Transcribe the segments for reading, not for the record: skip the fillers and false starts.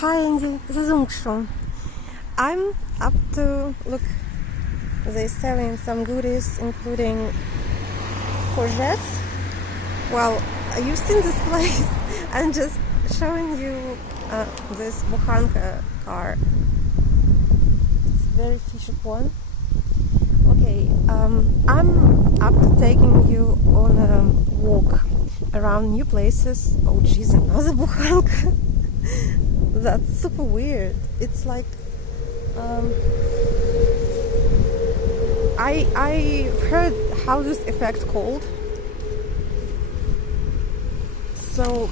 Hi Andy, this is Ungsho. I'm up to look. They're selling some goodies, including courgettes. Well, you've seen this place. I'm just showing you this Bukhanka car. It's a very featured one. Okay, I'm up to taking you on a walk around new places. Oh geez, another Bukhanka. That's super weird. It's like I heard how this effect called. So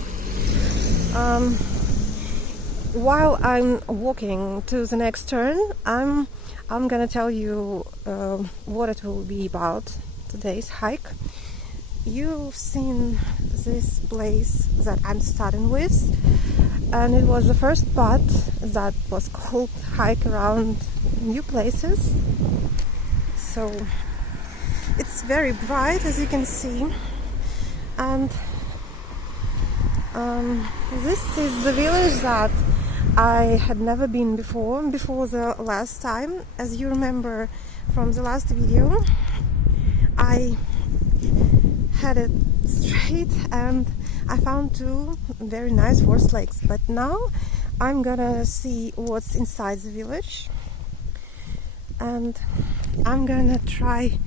while I'm walking to the next turn, I'm gonna tell you what it will be about today's hike. You've seen this place that I'm starting with, and it was the first part that was called Hike Around New Places. So it's very bright, as you can see, and this is the village that I had never been before the last time. As you remember from the last video, I headed straight and I found two very nice horse lakes, but now I'm gonna see what's inside the village, and I'm gonna try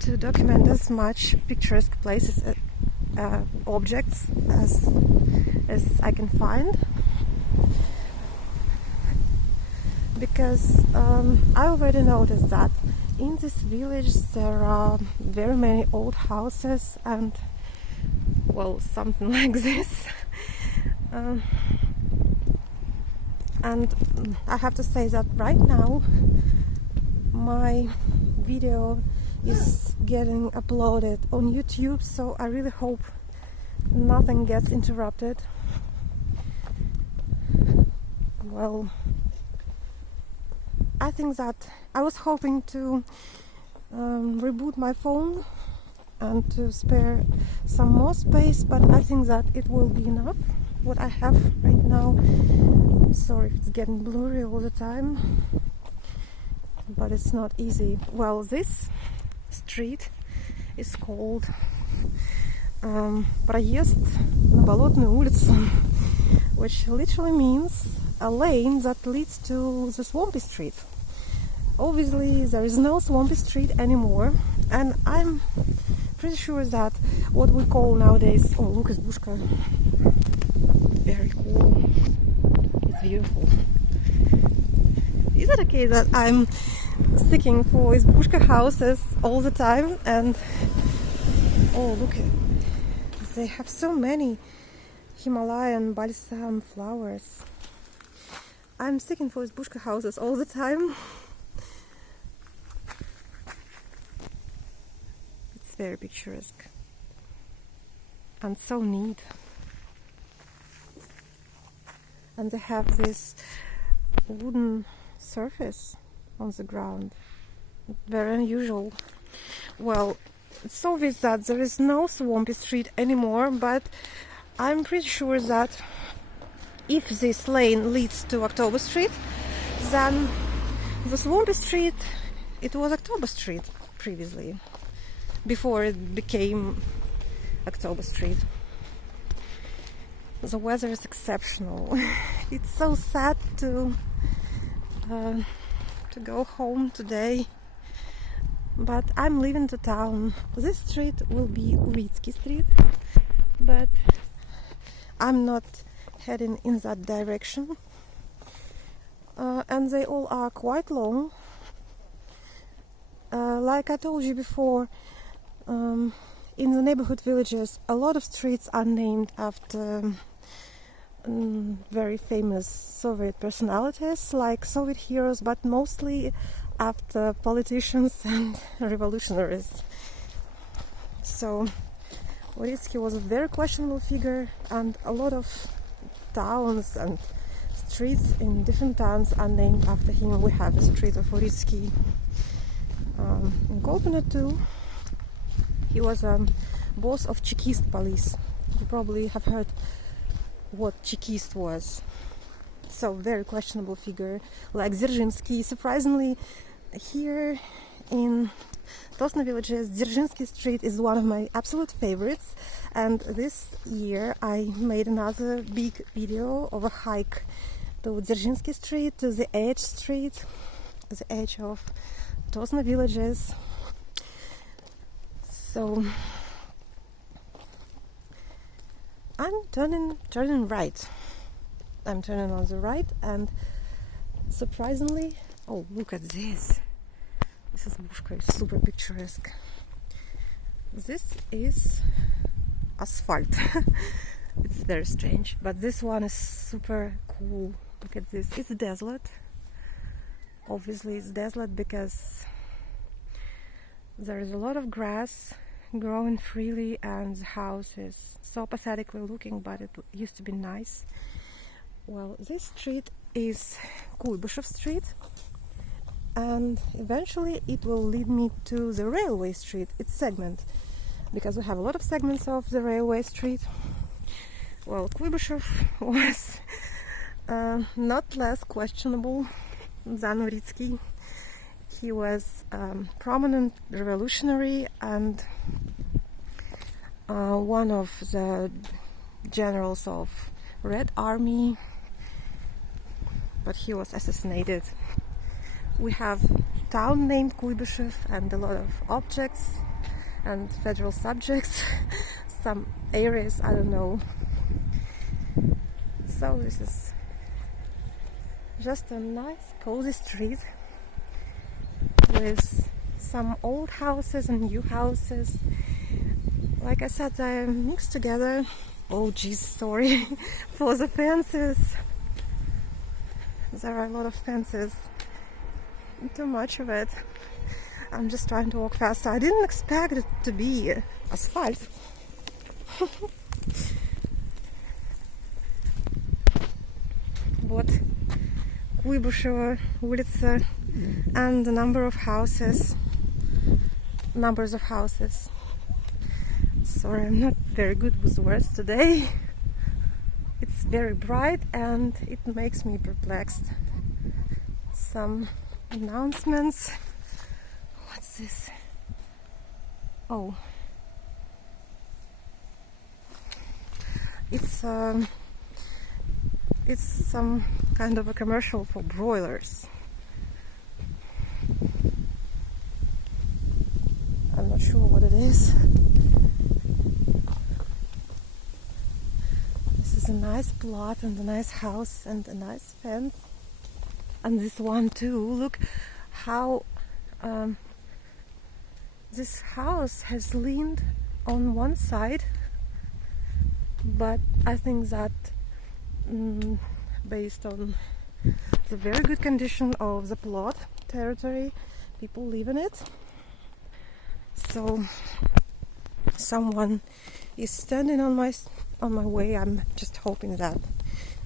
to document as much picturesque places, objects as I can find, because I already noticed that in this village there are very many old houses and, well, something like this. And I have to say that right now my video is getting uploaded on YouTube, so I really hope nothing gets interrupted. Well, I think that I was hoping to reboot my phone and to spare some more space, but I think that it will be enough what I have right now. Sorry if it's getting blurry all the time, but it's not easy. Well, this street is called Проезд на Болотную улицу, which literally means a lane that leads to the Swampy Street. Obviously there is no Swampy Street anymore, and I'm pretty sure that what we call nowadays, oh look, избушка, very cool, it's beautiful. Is it okay that I'm sticking for избушка houses all the time? And oh look, they have so many Himalayan balsam flowers. I'm sticking for избушка houses all the time. It's very picturesque and so neat. And they have this wooden surface on the ground. Very unusual. Well, it's obvious that there is no Swampy Street anymore, but I'm pretty sure that if this lane leads to October Street, then the Swampy Street, it was October Street previously, before it became October Street. The weather is exceptional. It's so sad to go home today, but I'm leaving the town. This street will be Uvitsky Street, but I'm not heading in that direction, and they all are quite long. Like I told you before, in the neighborhood villages a lot of streets are named after very famous Soviet personalities, like Soviet heroes, but mostly after politicians and revolutionaries. So Uritsky was a very questionable figure, and a lot of towns and streets in different towns are named after him. We have a street of Uritsky in Kolpino too. He was a boss of Chekist police. You probably have heard what Chekist was. so very questionable figure like Dzerzhinsky. Surprisingly, here in Tosno villages, Dzerzhinsky Street is one of my absolute favorites, and this year I made another big video of a hike to Dzerzhinsky Street, to the edge street, the edge of Tosno villages. So I'm turning right. I'm turning on the right, and surprisingly, oh, look at this. This is Bushka, it's super picturesque. This is asphalt. It's very strange, but this one is super cool. Look at this. It's desolate. Obviously it's desolate because there is a lot of grass growing freely, and the house is so pathetically looking, but it used to be nice. Well, this street is Kuibyshev Street, and eventually it will lead me to the railway street, its segment, because we have a lot of segments of the railway street. Well, Kuibyshev was not less questionable than Uritsky. He was prominent revolutionary and one of the generals of Red Army, but he was assassinated. We have town named Kuibyshev and a lot of objects and federal subjects, some areas I don't know. So this is just a nice cozy street with some old houses and new houses. Like I said, they're mixed together. Oh geez, sorry for the fences. There are a lot of fences. Too much of it. I'm just trying to walk faster. I didn't expect it to be asphalt. Вот Kuibyshev улица and the numbers of houses. Sorry, I'm not very good with words today. It's very bright and it makes me perplexed. Some announcements. What's this? Oh, it's some kind of a commercial for broilers. I'm not sure what it is. This is a nice plot and a nice house and a nice fence. And this one too. Look how this house has leaned on one side, but I think that based on the very good condition of the plot territory, people live in it. So someone is standing on my way. I'm just hoping that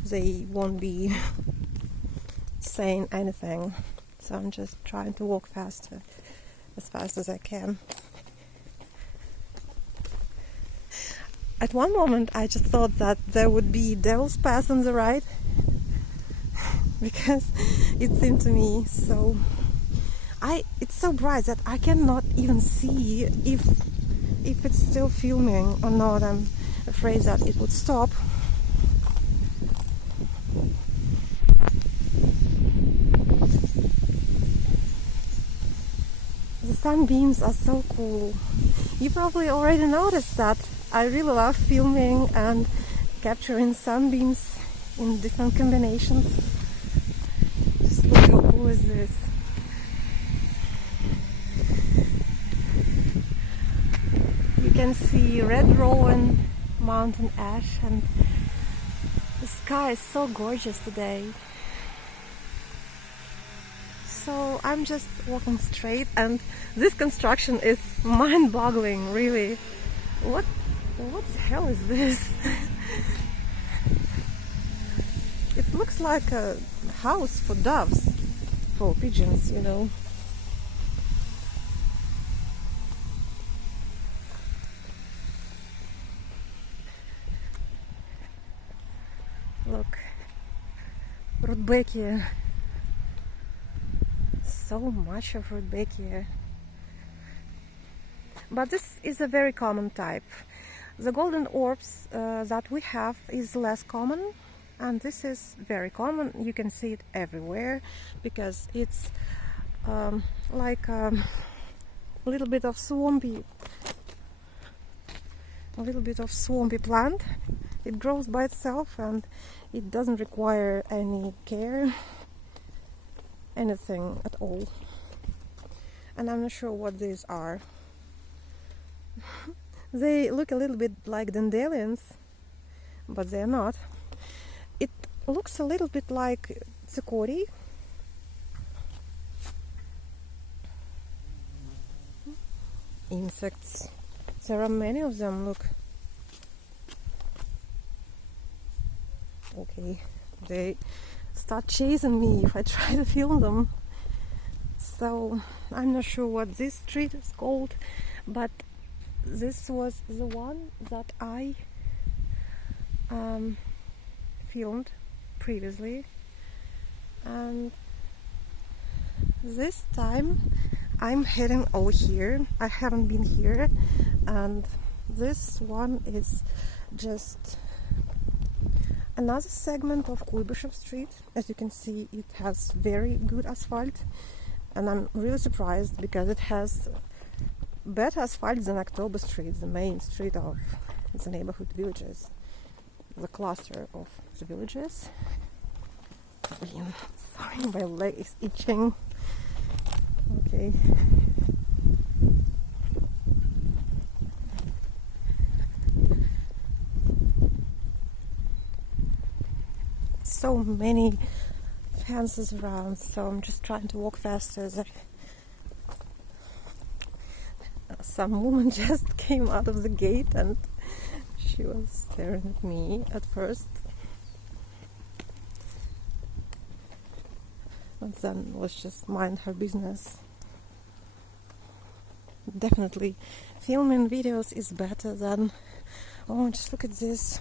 they won't be saying anything. So I'm just trying to walk faster, as fast as I can. At one moment I just thought that there would be Devil's Pass on the right, because it seemed to me so it's so bright that I cannot even see if it's still filming or not. I'm afraid that it would stop. The sunbeams are so cool. You probably already noticed that I really love filming and capturing sunbeams in different combinations. Just look how cool is this. You can see red rowan, mountain ash, and the sky is so gorgeous today. So I'm just walking straight, and this construction is mind-boggling, really. What the hell is this? It looks like a house for doves, for pigeons, you know. Look, Rudbeckia. So much of Rudbeckia. But this is a very common type. The golden orbs that we have is less common, and this is very common. You can see it everywhere because it's like a little bit of swampy plant. It grows by itself and it doesn't require any care, anything at all. And I'm not sure what these are. They look a little bit like dandelions, but they're not. It looks a little bit like Tsukori. Insects. There are many of them, look. Okay, they start chasing me if I try to film them. So I'm not sure what this street is called, but this was the one that I filmed previously, and this time I'm heading over here. I haven't been here, and this one is just another segment of Kuibyshev Street. As you can see, it has very good asphalt, and I'm really surprised because it has better asphalt than October Street, the main street of the neighborhood villages, the cluster of the villages. Sorry, my leg is itching. Okay. So many fences around, so I'm just trying to walk faster. Some woman just came out of the gate and she was staring at me at first, but then was just mind her business. Definitely filming videos is better than, oh, just look at this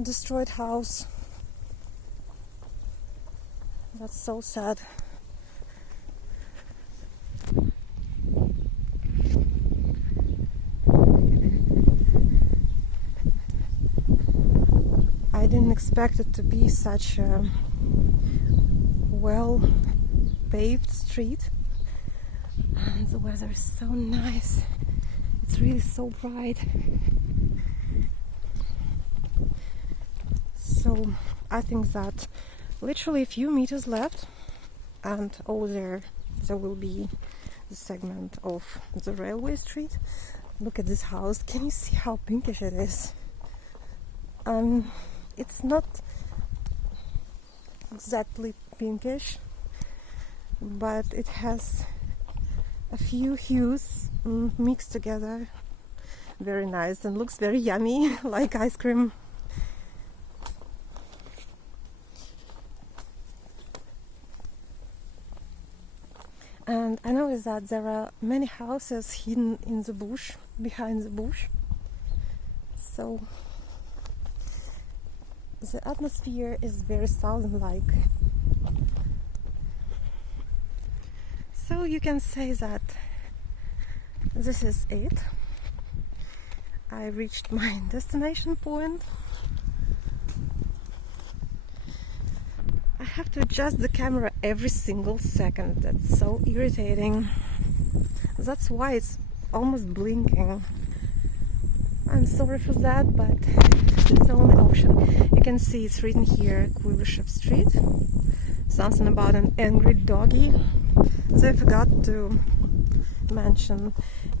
destroyed house. That's so sad. I didn't expect it to be such a well paved street, and the weather is so nice. It's really so bright. So I think that literally a few meters left, and over there will be the segment of the railway street. Look at this house. Can you see how pinkish it is? It's not exactly pinkish, but it has a few hues mixed together. Very nice, and looks very yummy, like ice cream. And I noticed that there are many houses hidden in the bush, behind the bush. So the atmosphere is very southern-like. So you can say that this is it. I reached my destination point. I have to adjust the camera every single second. That's so irritating. That's why it's almost blinking. I'm sorry for that, but it's the only option. You can see it's written here, Kuibyshev Street. Something about an angry doggy. So I forgot to mention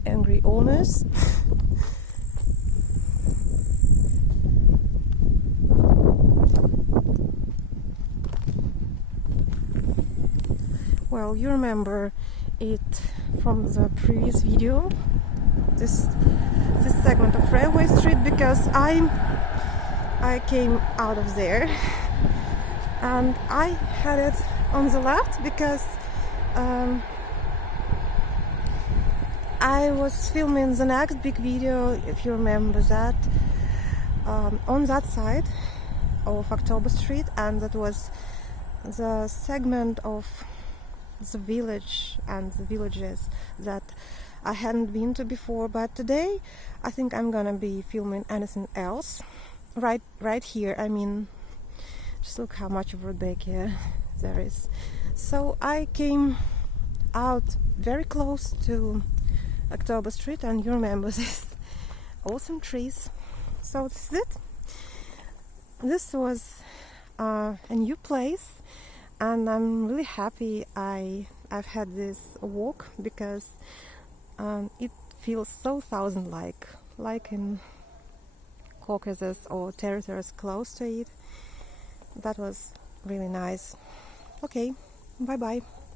angry owners. Well, you remember it from the previous video, this segment of Railway Street, because I came out of there and I had it on the left because I was filming the next big video, if you remember that, on that side of October Street, and that was the segment of the village and the villages that I hadn't been to before. But today I think I'm gonna be filming anything else right here. I mean, just look how much of Rudbeckia there is. So I came out very close to October Street, and you remember these awesome trees. So this is it. This was a new place, and I'm really happy I've had this walk, because it feels so thousand-like in Caucasus or territories close to it. That was really nice. Okay, bye bye.